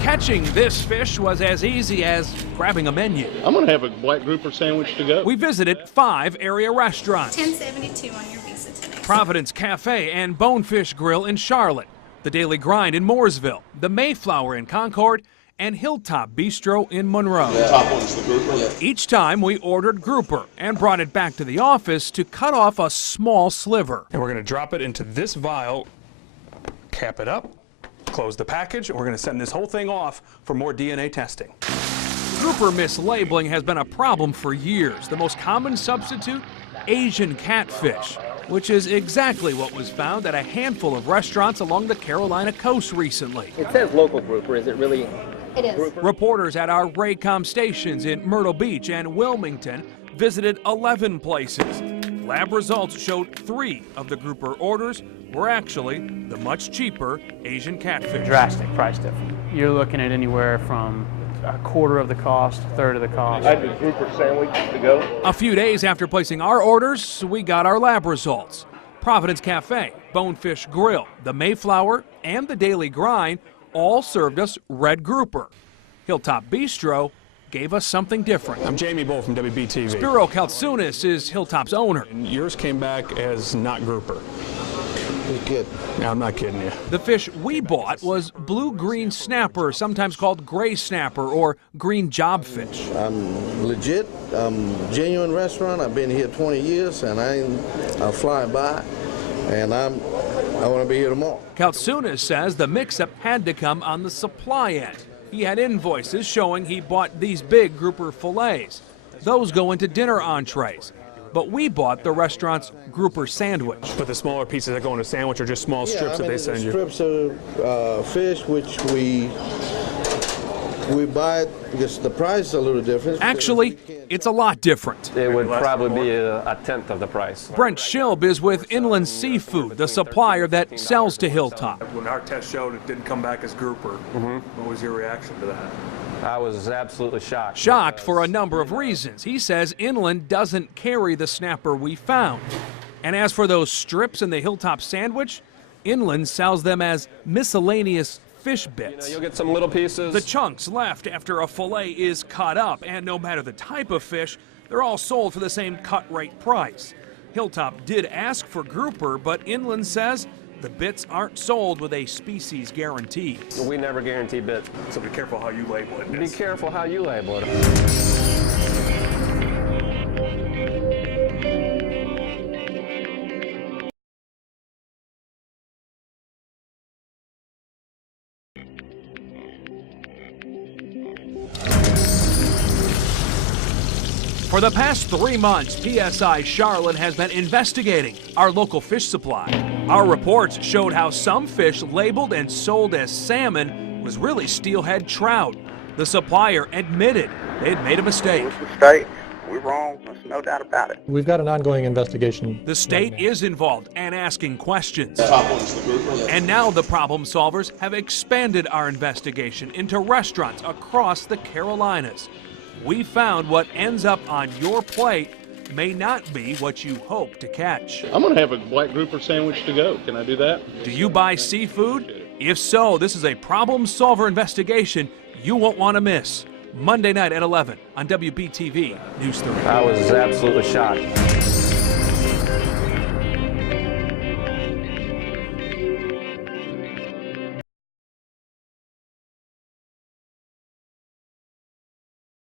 Catching this fish was as easy as grabbing a menu. I'm going to have a black grouper sandwich to go. We visited 5 area restaurants. $10.72 on your visa today. Providence Cafe and Bonefish Grill in Charlotte, the Daily Grind in Mooresville, the Mayflower in Concord, and Hilltop Bistro in Monroe. The top one's the grouper. Each time we ordered grouper and brought it back to the office to cut off a small sliver. And we're going to drop it into this vial, cap it up, close the package, and we're going to send this whole thing off for more DNA testing. Grouper mislabeling has been a problem for years. The most common substitute, Asian catfish, which is exactly what was found at a handful of restaurants along the Carolina coast recently. It says local grouper. Is it really? It is. Grouper? Reporters at our Raycom stations in Myrtle Beach and Wilmington visited 11 places. Lab results showed 3 of the grouper orders were actually the much cheaper Asian catfish. Drastic price difference. You're looking at anywhere from a quarter of the cost, a third of the cost. I have a grouper sandwich to go. A few days after placing our orders, we got our lab results. Providence Cafe, Bonefish Grill, the Mayflower, and the Daily Grind all served us red grouper. Hilltop Bistro gave us something different. I'm Jamie Bull from WBTV. Spiro Kaltsunis is Hilltop's owner. And yours came back as not grouper. You're kidding. No, I'm not kidding you. The fish we bought was blue-green snapper, sometimes called gray snapper or green jobfish. I'm legit. I'm a genuine restaurant. I've been here 20 years, and I fly by, and I want to be here tomorrow. Kaltsunis says the mix-up had to come on the supply end. He had invoices showing he bought these big grouper fillets. Those go into dinner entrees. But we bought the restaurant's grouper sandwich. But the smaller pieces that go in a sandwich are just small strips that they send you. Strips of fish, which we buy it because the price is a little different. Actually, it's a lot different. It would probably be a tenth of the price. Brent Schilb is with Inland Seafood, the supplier that sells to Hilltop. When our test showed it didn't come back as grouper, what was your reaction to that? I was absolutely shocked. Shocked for a number of reasons. He says Inland doesn't carry the snapper we found. And as for those strips in the Hilltop sandwich, Inland sells them as miscellaneous fish bits. You'll get some little pieces. The chunks left after a fillet is cut up, and no matter the type of fish, they're all sold for the same cut rate price. Hilltop did ask for grouper, but Inland says the bits aren't sold with a species guarantee. We never guarantee bits. So be careful how you label it. Be careful how you label it. For the past 3 months, PSI Charlotte has been investigating our local fish supply. Our reports showed how some fish labeled and sold as salmon was really steelhead trout. The supplier admitted they'd made a mistake. It was a mistake. We're wrong. There's no doubt about it. We've got an ongoing investigation. The state is involved and asking questions. The top one's the grouper. And now the problem solvers have expanded our investigation into restaurants across the Carolinas. We found what ends up on your plate may not be what you hope to catch. I'm going to have a black grouper sandwich to go. Can I do that? Do you buy seafood? If so, this is a problem solver investigation you won't want to miss. Monday night at 11 on WBTV News 3. I was absolutely shocked.